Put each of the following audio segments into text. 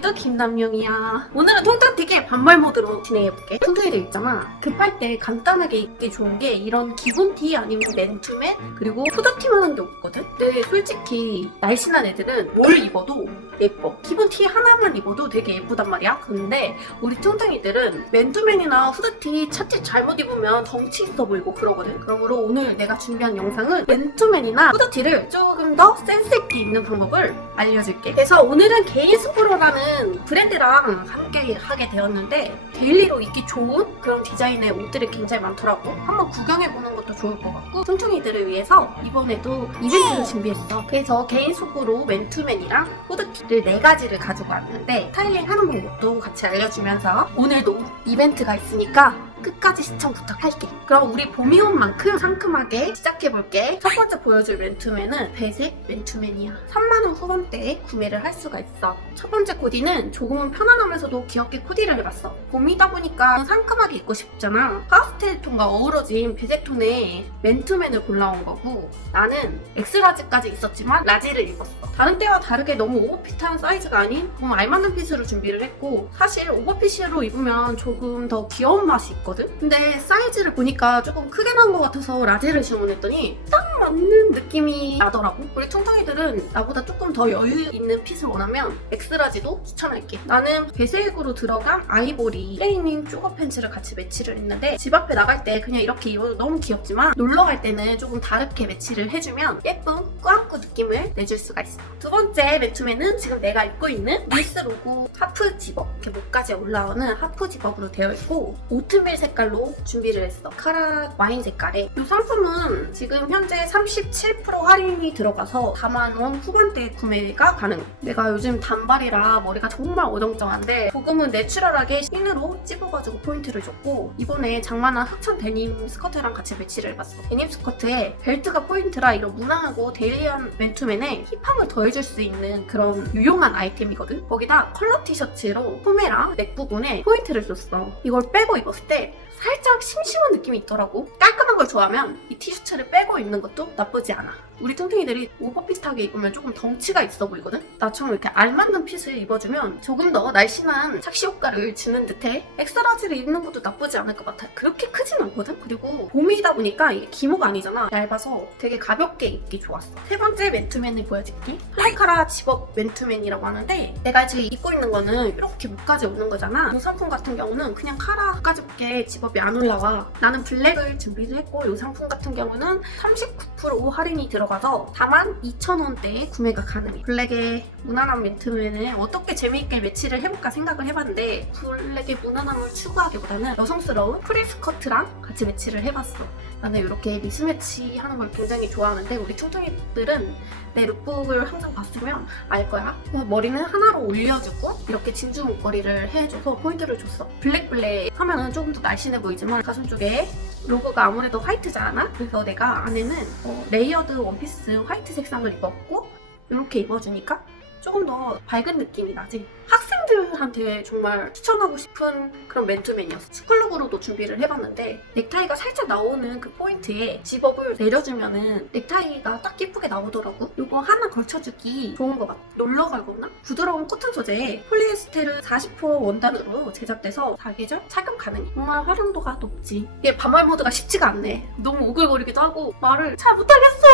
남용이야. 오늘은 통통튀기 반말 모드로 진행해볼게. 통통이들 있잖아. 급할 때 간단하게 입기 좋은 게 이런 기본 티 아니면 맨투맨 그리고 후드티만 한 게 없거든? 근데 솔직히 날씬한 애들은 뭘 입어도 예뻐. 기본 티 하나만 입어도 되게 예쁘단 말이야. 근데 우리 통통이들은 맨투맨이나 후드티 차티 잘못 입으면 덩치 있어 보이고 그러거든. 그러므로 오늘 내가 준비한 영상은 맨투맨이나 후드티를 조금 더 센스 있게 입는 방법을 알려줄게. 그래서 오늘은 개인 스프로라는 브랜드랑 함께 하게 되었는데 데일리로 입기 좋은 그런 디자인의 옷들이 굉장히 많더라고. 한번 구경해보는 것도 좋을 것 같고 퉁퉁이들을 위해서 이번에도 이벤트를 준비했어. 그래서 개인 속으로 맨투맨이랑 후드티를 네 가지를 가지고 왔는데 스타일링 하는 방법도 같이 알려주면서 오늘도 이벤트가 있으니까 끝까지 시청 부탁할게. 그럼 우리 봄이 온 만큼 상큼하게 시작해볼게. 첫 번째 보여줄 맨투맨은 배색 맨투맨이야. 3만원 후반대에 구매를 할 수가 있어. 첫 번째 코디는 조금은 편안하면서도 귀엽게 코디를 해봤어. 봄이다 보니까 상큼하게 입고 싶잖아. 파스텔 톤과 어우러진 배색 톤의 맨투맨을 골라온 거고 나는 엑스라지까지 있었지만 라지를 입었어. 다른 때와 다르게 너무 오버핏한 사이즈가 아닌 좀 알맞는 핏으로 준비를 했고 사실 오버핏으로 입으면 조금 더 귀여운 맛이 있거든? 근데 사이즈를 보니까 조금 크게 나온 것 같아서 라지를 주문했더니 딱 맞는 느낌이 나더라고. 우리 퉁퉁이들은 나보다 조금 더 여유 있는 핏을 원하면 엑스라지도 추천할게. 나는 배색으로 들어간 아이보리 플레이닝 쪼거 팬츠를 같이 매치를 했는데 집 앞에 나갈 때 그냥 이렇게 입어도 너무 귀엽지만 놀러 갈 때는 조금 다르게 매치를 해주면 예쁜 꾸안꾸 느낌을 내줄 수가 있어. 두 번째 매투맨은 지금 내가 입고 있는 밀스 로고 하프 집업 이렇게 목까지 올라오는 하프 집업으로 되어 있고 오트밀 색깔로 준비를 했어. 카라 와인 색깔에 이 상품은 지금 현재 37% 할인이 들어가서 4만 원 후반대 구매가 가능. 내가 요즘 단발이라 머리가 정말 어정쩡한데 조금은 내추럴하게 핀으로 찝어가지고 포인트를 줬고 이번에 장만한 흑천 데님 스커트랑 같이 매치를 해봤어. 데님 스커트에 벨트가 포인트라 이런 무난하고 데일리한 맨투맨에 힙함을 더해줄 수 있는 그런 유용한 아이템이거든. 거기다 컬러 티셔츠로 소매랑 넥 부분에 포인트를 줬어. 이걸 빼고 입었을 때 살짝 심심한 느낌이 있더라고. 깔끔한 걸 좋아하면 이 티셔츠를 빼고 입는 것도 나쁘지 않아. 우리 퉁퉁이들이 오버핏하게 입으면 조금 덩치가 있어 보이거든? 나처럼 이렇게 알맞는 핏을 입어주면 조금 더 날씬한 착시 효과를 주는 듯해. 엑스라지를 입는 것도 나쁘지 않을 것 같아. 그렇게 크진 않거든? 그리고 봄이다 보니까 이게 기모가 아니잖아. 얇아서 되게 가볍게 입기 좋았어. 세 번째 맨투맨을 보여줄게. 플라이카라 집업 맨투맨이라고 하는데 내가 지금 입고 있는 거는 이렇게 목까지 오는 거잖아. 이 상품 같은 경우는 그냥 카라까지 밖에 집업이 안 올라와. 나는 블랙을 준비를 했고 이 상품 같은 경우는 39% 할인이 들어가서 42,000원대에 구매가 가능해. 블랙의 무난한 맨투맨을 어떻게 재미있게 매치를 해볼까 생각을 해봤는데 블랙의 무난함을 추구하기보다는 여성스러운 프리스커트랑 같이 매치를 해봤어. 나는 이렇게 미스매치 하는 걸 굉장히 좋아하는데 우리 퉁퉁이들은 내 룩북을 항상 봤으면 알 거야. 어, 머리는 하나로 올려주고 이렇게 진주 목걸이를 해줘서 포인트를 줬어. 블랙블랙 하면은 조금 더 날씬해 보이지만 가슴 쪽에 로고가 아무래도 화이트잖아. 그래서 내가 안에는 어, 레이어드 원피스 화이트 색상을 입었고 이렇게 입어주니까 조금 더 밝은 느낌이 나지. 학생 들한테 정말 추천하고 싶은 그런 맨투맨이었어. 스쿨룩으로도 준비를 해봤는데 넥타이가 살짝 나오는 그 포인트에 집업을 내려주면은 넥타이가 딱 예쁘게 나오더라고. 이거 하나 걸쳐주기 좋은 것 같아. 놀러 가거나 부드러운 코튼 소재에 폴리에스테르 40% 원단으로 제작돼서 사계절 착용 가능해. 정말 활용도가 높지. 이게 반말 모드가 쉽지가 않네. 너무 오글거리기도 하고 말을 잘 못하겠어.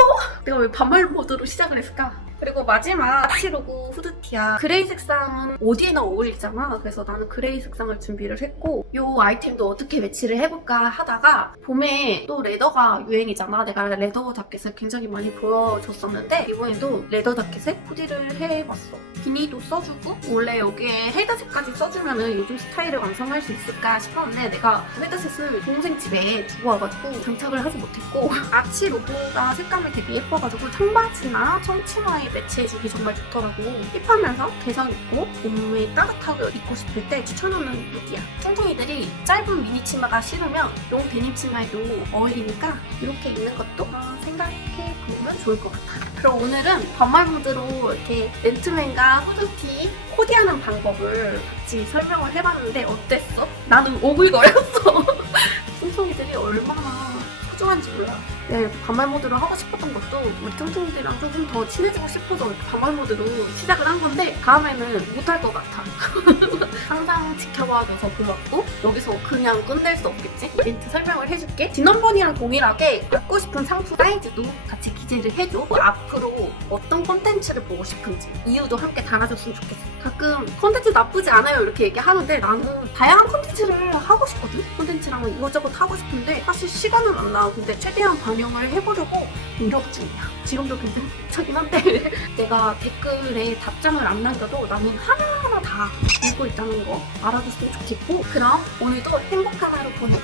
내가 왜 반말 모드로 시작을 했을까? 그리고 마지막 아치 로고 후드티야. 그레이 색상은 어디에나 어울리잖아. 그래서 나는 그레이 색상을 준비를 했고 이 아이템도 어떻게 매치를 해볼까 하다가 봄에 또 레더가 유행이잖아. 내가 레더 자켓을 굉장히 많이 보여줬었는데 이번에도 레더 자켓에 코디를 해봤어. 비니도 써주고 원래 여기에 헤드셋까지 써주면 은 요즘 스타일을 완성할 수 있을까 싶었는데 내가 헤드셋을 동생 집에 두고 와가지고 장착을 하지 못했고 아치 로고가 색감이 되게 예뻐가지고 청바지나 청치마에 매치해주기 정말 좋더라고. 힙하면서 개성 있고 몸에 따뜻하게 입고 싶을 때 추천하는 룩이야. 퉁퉁이들이 짧은 미니 치마가 싫으면 롱 데님 치마에도 어울리니까 이렇게 입는 것도 어, 생각해 보면 좋을 것 같아. 그럼 오늘은 반말 모드로 이렇게 맨투맨과 후드티 코디하는 방법을 같이 설명을 해봤는데 어땠어? 나는 오글거렸어 네, 반말 모드로 하고 싶었던 것도 우리 퉁퉁이들이랑 조금 더 친해지고 싶어서 반말 모드로 시작을 한 건데 다음에는 못할 것 같아. 항상 지켜봐줘서 고맙고 여기서 그냥 끝낼 수 없겠지? 멘트 설명을 해줄게. 지난번이랑 동일하게 갖고 싶은 상품 사이즈도 같이 기재를 해줘. 뭐 앞으로 어떤 콘텐츠를 보고 싶은지 이유도 함께 달아줬으면 좋겠어. 가끔 콘텐츠 나쁘지 않아요 이렇게 얘기하는데 나는 다양한 콘텐츠를 하고 싶거든. 콘텐츠랑 이것저것 하고 싶은데 사실 시간은 안 나와. 근데 최대한 반영을 해보려고 노력 중이야. 지금도 괜찮긴 한데 내가 댓글에 답장을 안 남겨도 나는 하나하나 다 읽고 있다는 거 알아줬으면 좋겠고 그럼 오늘도 행복한 하루 보내